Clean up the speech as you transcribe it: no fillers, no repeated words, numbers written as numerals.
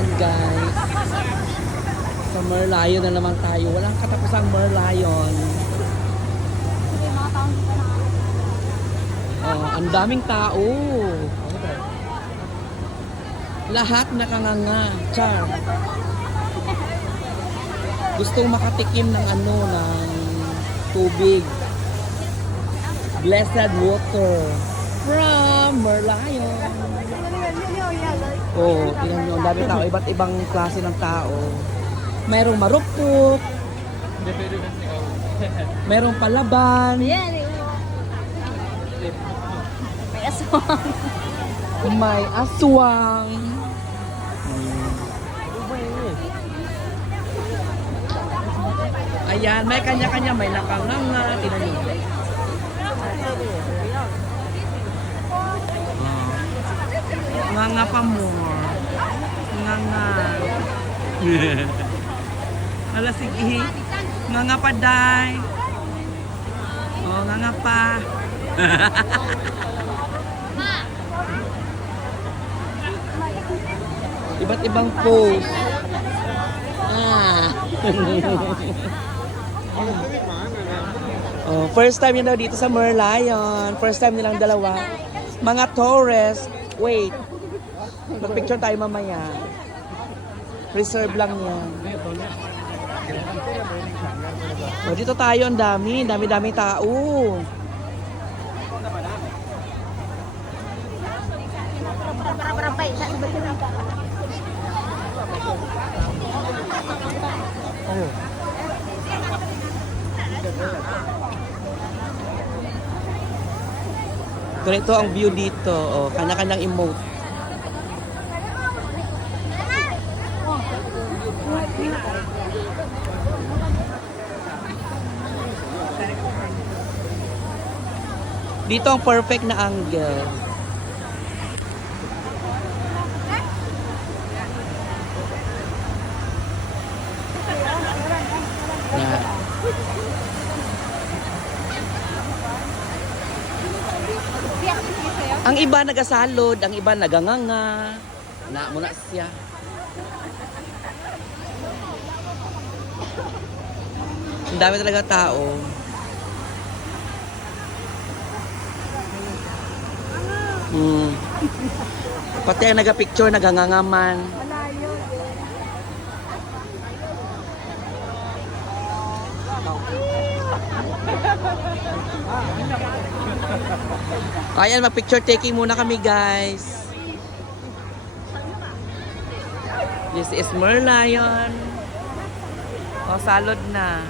Ayan guys. Sa Merlion na naman tayo. Walang katapusang Merlion. Oh, ang daming tao. Lahat nakanganga. Char. Gustong makatikim ng ng tubig. Blessed water from Merlion. Oh, tingnan nyo, ang dami tao, iba't ibang klase ng tao. Merong marupok, merong palaban, May aswang. may aswang. Ayan, may kanya-kanya, may nakanganga, tingnan nyo. Nganga pa mo. Nganga. Ala sige. Nganga pa day. Oh, nganga pa. Iba't ibang pose. Oh, first time yun daw dito sa Merlion. First time nilang dalawa. Mga tourists. Wait. Mag-picture tayo mamaya. Reserve lang yan. Oh, dito tayo, ang dami. Dami-daming tao. Ganito ang view dito. Oh, kanya-kanyang emote. Dito ang perfect na angle. Yan. Ang iba nagasalod, ang iba naganganga. Na muna siya. Ang dami talaga tao. Pati ang nagapicture, nagangangaman. Ayan, mag-picture taking muna kami, guys. This is Merlion. O, salod na.